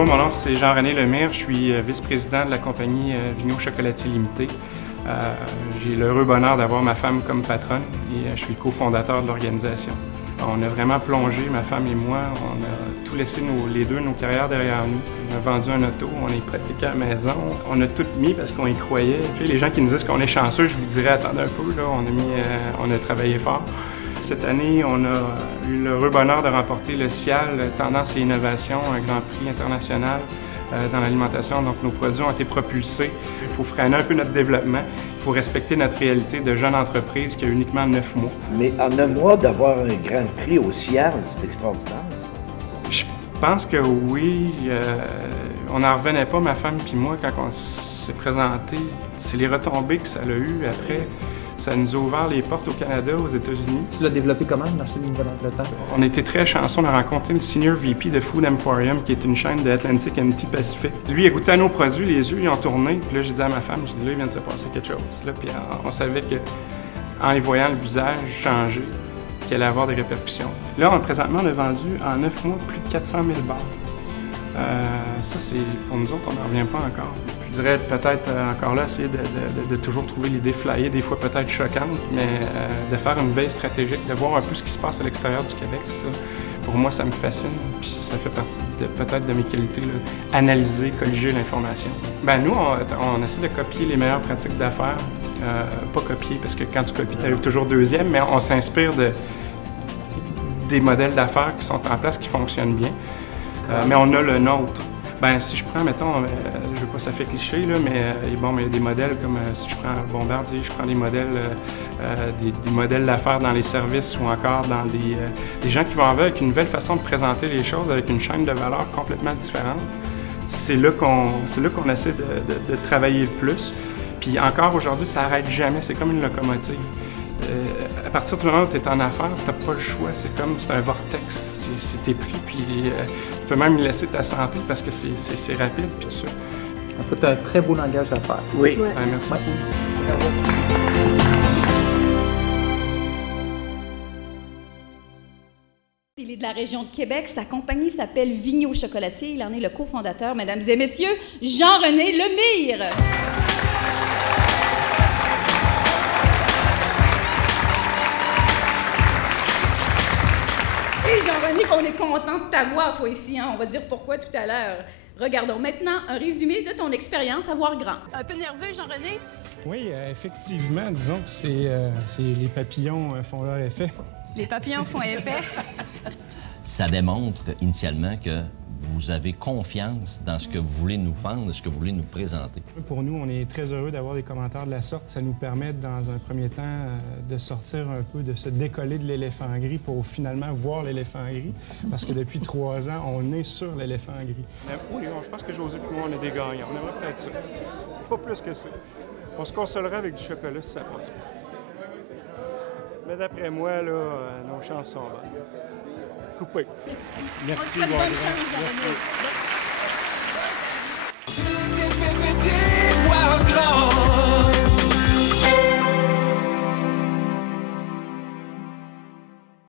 Bonjour, mon nom c'est Jean-René Lemire, je suis vice-président de la compagnie Vigneault Chocolatier Limité. J'ai l'heureux bonheur d'avoir ma femme comme patronne et je suis le cofondateur de l'organisation. On a vraiment plongé, ma femme et moi, on a tout laissé les deux, nos carrières derrière nous. On a vendu un auto, on a hypothéqué à la maison, on a tout mis parce qu'on y croyait. Les gens qui nous disent qu'on est chanceux, je vous dirais attendez un peu, là, on a travaillé fort. Cette année, on a eu l'heureux bonheur de remporter le CIAL Tendance et Innovation, un grand prix international dans l'alimentation. Donc, nos produits ont été propulsés. Il faut freiner un peu notre développement. Il faut respecter notre réalité de jeune entreprise qui a uniquement 9 mois. Mais en 9 mois, d'avoir un grand prix au CIAL, c'est extraordinaire. Je pense que oui. On n'en revenait pas, ma femme puis moi, quand on s'est présenté. C'est les retombées que ça a eu après. Ça nous a ouvert les portes au Canada, aux États-Unis. Tu l'as développé comment, le marché de Nouvelle-Angleterre? On était très chanceux. On a rencontré le Senior VP de Food Emporium, qui est une chaîne de Atlantic and Pacific. Lui, il a goûté à nos produits, les yeux, ils ont tourné. Puis là, j'ai dit à ma femme, j'ai dit là, il vient de se passer quelque chose. Là, puis on savait qu'en y voyant le visage changer, qu'il allait avoir des répercussions. Là, présentement, on a vendu en 9 mois plus de 400 000 barres. Ça, c'est pour nous autres, on n'en revient pas encore. Je dirais peut-être encore là, essayer de toujours trouver l'idée flyée, des fois peut-être choquante, mais de faire une veille stratégique, de voir un peu ce qui se passe à l'extérieur du Québec. Ça, pour moi, ça me fascine, puis ça fait partie peut-être de mes qualités, là, analyser, colliger l'information. Ben nous, on essaie de copier les meilleures pratiques d'affaires, pas copier, parce que quand tu copies, tu arrives toujours deuxième, mais on s'inspire des modèles d'affaires qui sont en place, qui fonctionnent bien. Mais on a le nôtre. Ben si je prends, mettons, je veux pas ça fait cliché, là, mais bon, il y a des modèles comme, si je prends Bombardier, je prends des modèles d'affaires dans les services ou encore dans des gens qui vont avec une nouvelle façon de présenter les choses, avec une chaîne de valeur complètement différente. C'est là qu'on essaie de travailler le plus. Puis encore aujourd'hui, ça n'arrête jamais, c'est comme une locomotive. À partir du moment où tu es en affaires, tu n'as pas le choix. C'est un vortex. C'est tes prix, puis tu peux même laisser ta santé parce que c'est rapide, puis tout ça. En tout cas, un très beau langage d'affaires. Oui. Ouais. Ben, merci beaucoup. Il est de la région de Québec. Sa compagnie s'appelle Vigneault Chocolatier. Il en est le cofondateur, mesdames et messieurs, Jean-René Lemire. Jean-René, qu'on est content de t'avoir, toi, ici. Hein? On va dire pourquoi tout à l'heure. Regardons maintenant un résumé de ton expérience à voir grand. Un peu nerveux, Jean-René? Oui, effectivement, disons que les papillons font leur effet. Les papillons font effet? Ça démontre initialement que vous avez confiance dans ce que vous voulez nous vendre, ce que vous voulez nous présenter. Pour nous, on est très heureux d'avoir des commentaires de la sorte. Ça nous permet, dans un premier temps, de sortir un peu, de se décoller de l'éléphant gris pour finalement voir l'éléphant gris. Parce que depuis 3 ans, on est sur l'éléphant gris. Oui, je pense que José et moi, on est des gagnants. On aimerait peut-être ça. Pas plus que ça. On se consolerait avec du chocolat si ça passe pas. Mais d'après moi, là, nos chances sont bonnes. Coupé. Merci, Merci. Merci.